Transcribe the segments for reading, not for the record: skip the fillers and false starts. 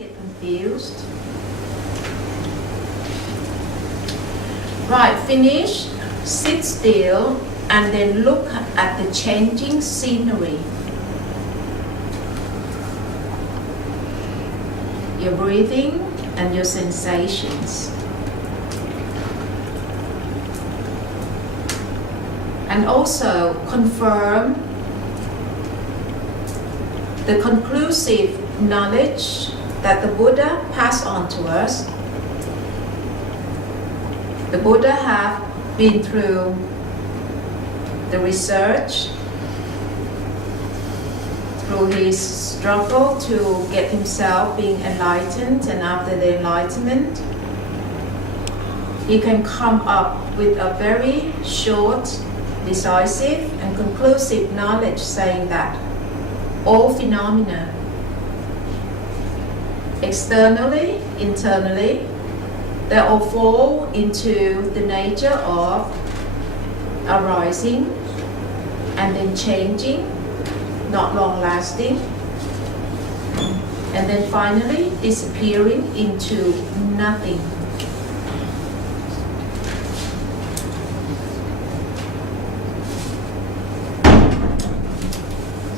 get confused. Right, finish, sit still, and then look at the changing scenery. Your breathing and your sensations. And also confirm the conclusive knowledge that the Buddha passed on to us. The Buddha have been through the research, through his struggle to get himself being enlightened, and after the enlightenment, he can come up with a very short, decisive and conclusive knowledge saying that all phenomena, externally, internally, they all fall into the nature of arising and then changing, not long lasting, and then finally disappearing into nothing.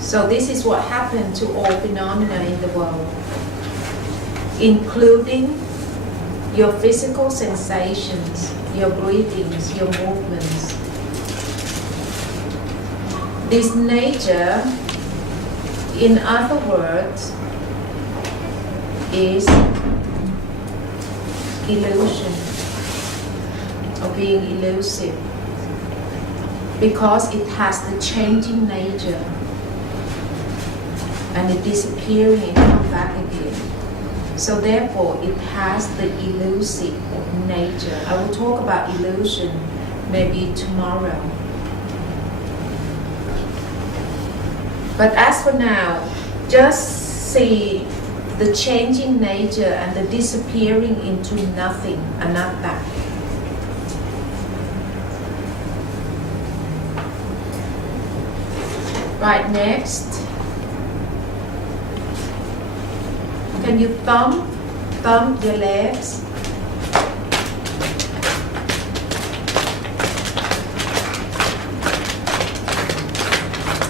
So this is what happened to all phenomena in the world, including your physical sensations, your breathings, your movements. This nature, in other words, is illusion, or being elusive, because it has the changing nature and it disappearing and come back again. So therefore, it has the elusive nature. I will talk about illusion maybe tomorrow. But as for now, just see the changing nature and the disappearing into nothing, anatta. Right, next. Can you thumb your legs?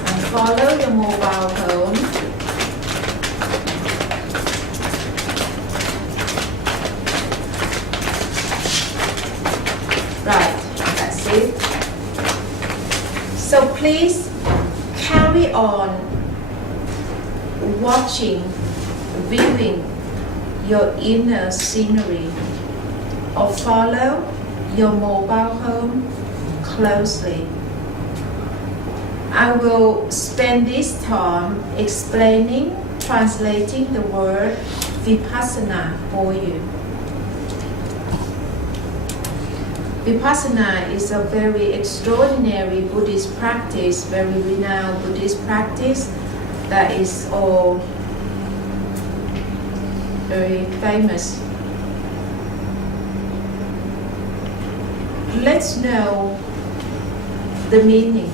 And follow your mobile home. Right, that's it. So please carry on watching, viewing your inner scenery, or follow your mobile home closely. I will spend this time explaining, translating the word vipassana for you. Vipassana is a very extraordinary Buddhist practice, very renowned Buddhist practice that is all very famous. Let's know the meaning.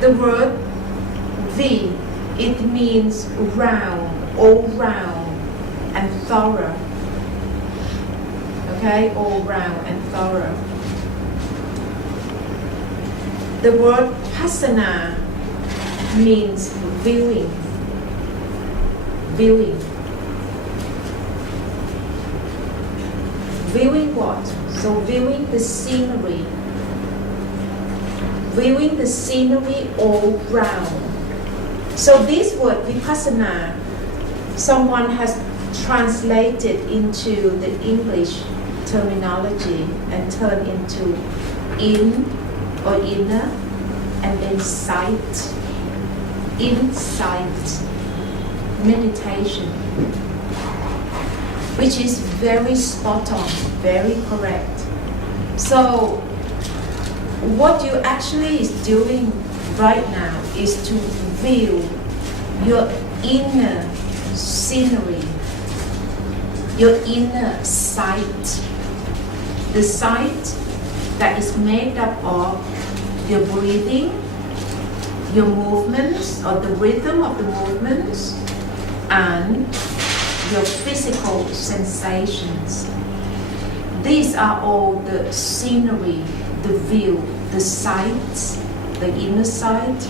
The word V, it means round, all round and thorough. Okay, all round and thorough. The word passana means viewing. Viewing. Viewing what? So viewing the scenery. Viewing the scenery all round. So this word vipassana, someone has translated into the English terminology and turned into in or inner, and then sight. Insight. Meditation, which is very spot on, very correct. So what you actually is doing right now is to view your inner scenery, your inner sight, the sight that is made up of your breathing, your movements, or the rhythm of the movements, and your physical sensations. These are all the scenery, the view, the sights, the inner sight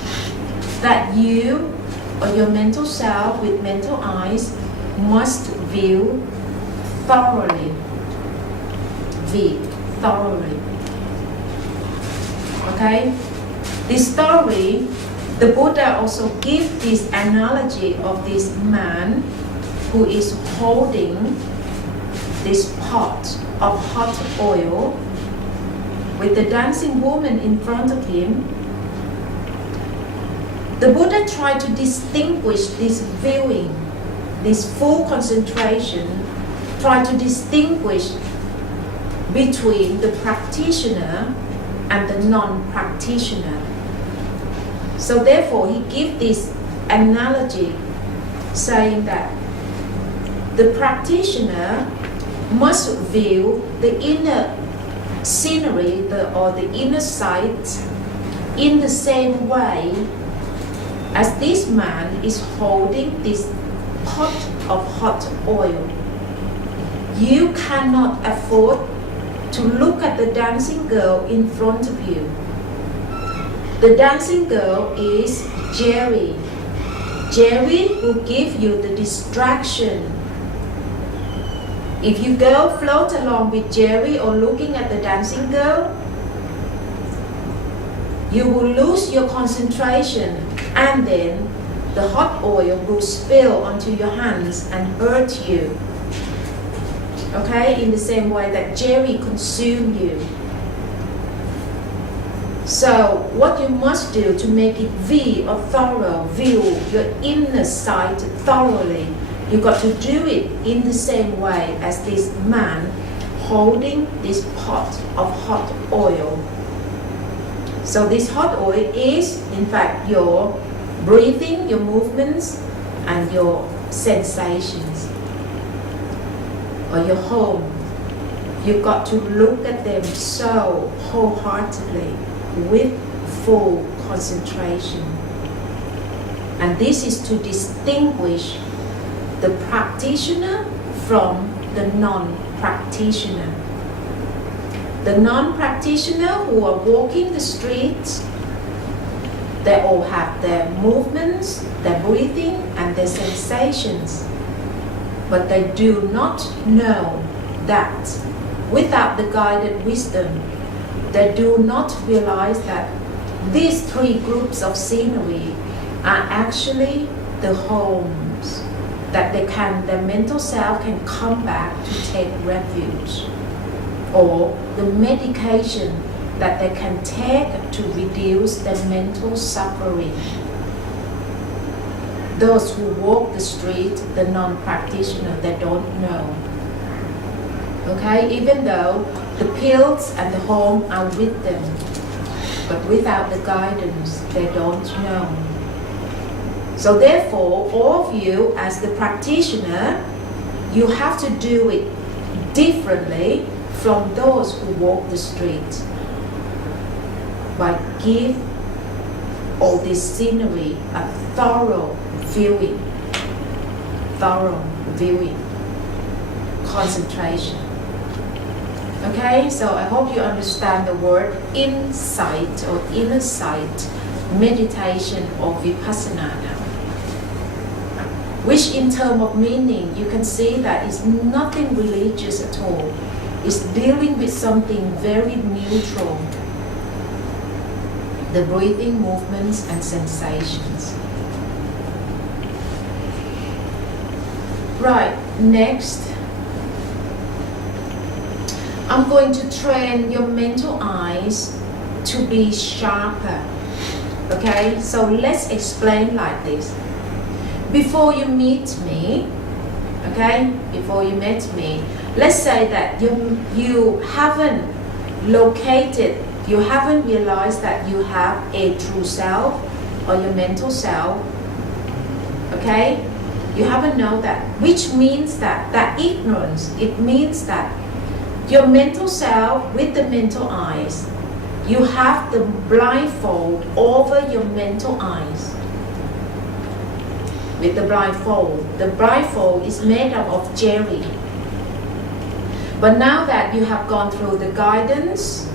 that you or your mental self with mental eyes must view thoroughly. Okay? This story, the Buddha also gives this analogy of this man who is holding this pot of hot oil with the dancing woman in front of him. The Buddha tried to distinguish this viewing, this full concentration, tried to distinguish between the practitioner and the non-practitioner. So therefore, he gives this analogy saying that the practitioner must view the inner scenery or the inner sight in the same way as this man is holding this pot of hot oil. You cannot afford to look at the dancing girl in front of you. The dancing girl is Jerry. Jerry will give you the distraction. If you go float along with Jerry or looking at the dancing girl, you will lose your concentration, and then the hot oil will spill onto your hands and hurt you. Okay, in the same way that Jerry consumed you. So what you must do to make it view your inner sight thoroughly, you got to do it in the same way as this man holding this pot of hot oil. So this hot oil is in fact your breathing, your movements, and your sensations, or your home. You've got to look at them so wholeheartedly with full concentration. And this is to distinguish the practitioner from the non-practitioner. The non-practitioner who are walking the streets, they all have their movements, their breathing, and their sensations. But they do not know that without the guided wisdom, they do not realize that these three groups of scenery are actually the homes that their mental self can come back to take refuge, or the medication that they can take to reduce their mental suffering. Those who walk the street, the non-practitioner, they don't know. Okay, even though the pills and the home are with them, but without the guidance, they don't know. So therefore, all of you as the practitioner, you have to do it differently from those who walk the street. But give all this scenery a thorough viewing, concentration. Okay, so I hope you understand the word insight or inner sight, meditation or vipassana now. Which in terms of meaning, you can see that it's nothing religious at all. It's dealing with something very neutral. The breathing, movements and sensations. Right, next. I'm going to train your mental eyes to be sharper. Okay, so let's explain like this. Before you meet me, let's say that you haven't located, you haven't realized that you have a true self or your mental self. Okay, you haven't known that, which means that ignorance, it means that your mental self with the mental eyes, you have the blindfold over your mental eyes. with the blindfold. The blindfold is made up of jelly. But now that you have gone through the guidance,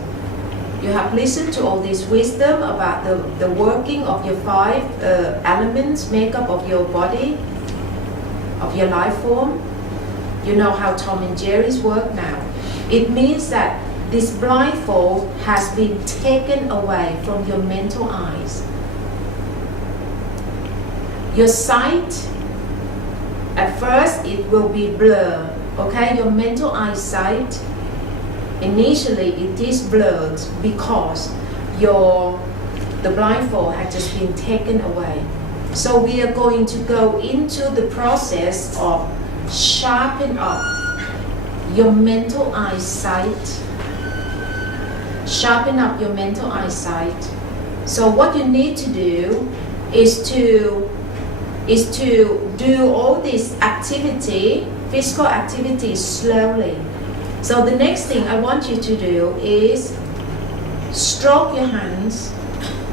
you have listened to all this wisdom about the working of your 5 elements, makeup of your body, of your life form. You know how Tom and Jerry's work now. It means that this blindfold has been taken away from your mental eyes. Your sight, at first it will be blurred, okay? Your mental eyesight, initially it is blurred because the blindfold had just been taken away. So we are going to go into the process of sharpen up your mental eyesight. Sharpen up your mental eyesight. So what you need to do is to do all this activity, physical activity, slowly. So the next thing I want you to do is stroke your hands.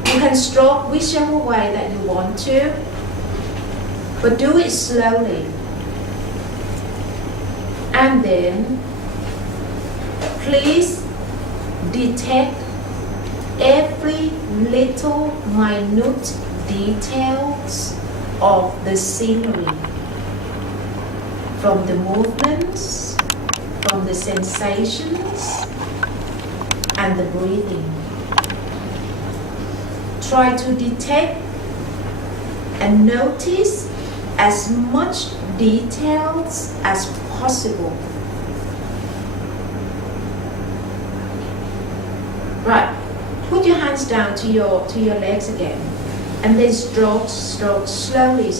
You can stroke whichever way that you want to, but do it slowly. And then please detect every little minute details of the scenery, from the movements, from the sensations, and the breathing. Try to detect and notice as much details as possible. Right, put your hands down to your legs again, and then stroke slowly.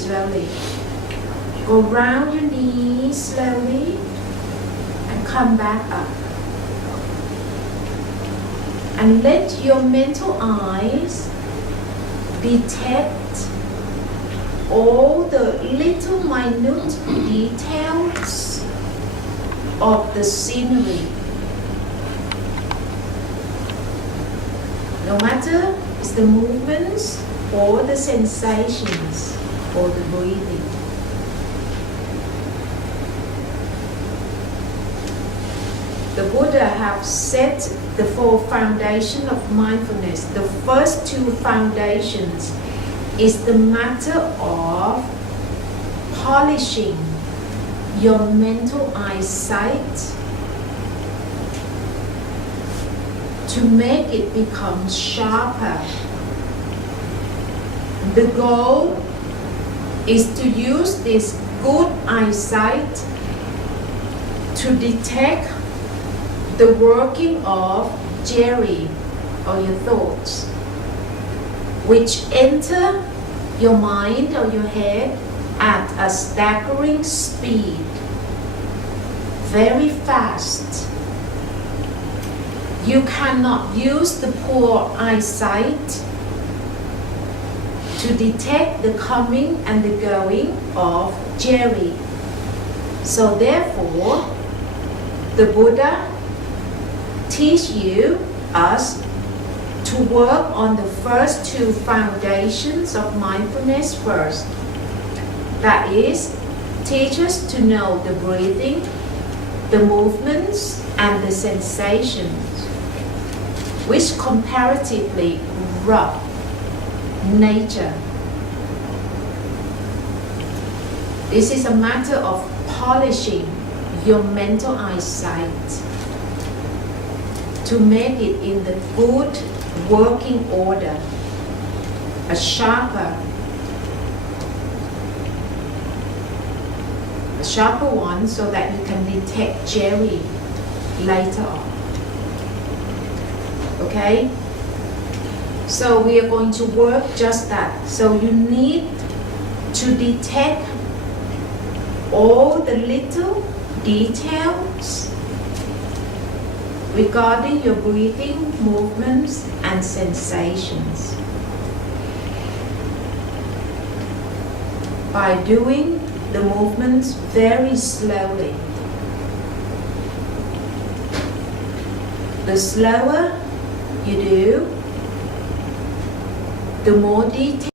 Go round your knees slowly and come back up. And let your mental eyes detect all the little minute details of the scenery. No matter it's the movements or the sensations or the breathing. The Buddha have set the 4 foundations of mindfulness. The first 2 foundations is the matter of polishing your mental eyesight to make it become sharper. The goal is to use this good eyesight to detect the working of Jerry or your thoughts, which enter your mind or your head at a staggering speed, very fast. You cannot use the poor eyesight to detect the coming and the going of Jerry. So therefore, the Buddha teach us to work on the first 2 foundations of mindfulness first. That is, teach us to know the breathing, the movements, and the sensations, which comparatively rough nature. This is a matter of polishing your mental eyesight to make it in the good working order, a sharper one, so that you can detect Jerry later on. Okay? So we are going to work just that. So you need to detect all the little details regarding your breathing, movements, and sensations. By doing the movements very slowly. The slower you do, the more detail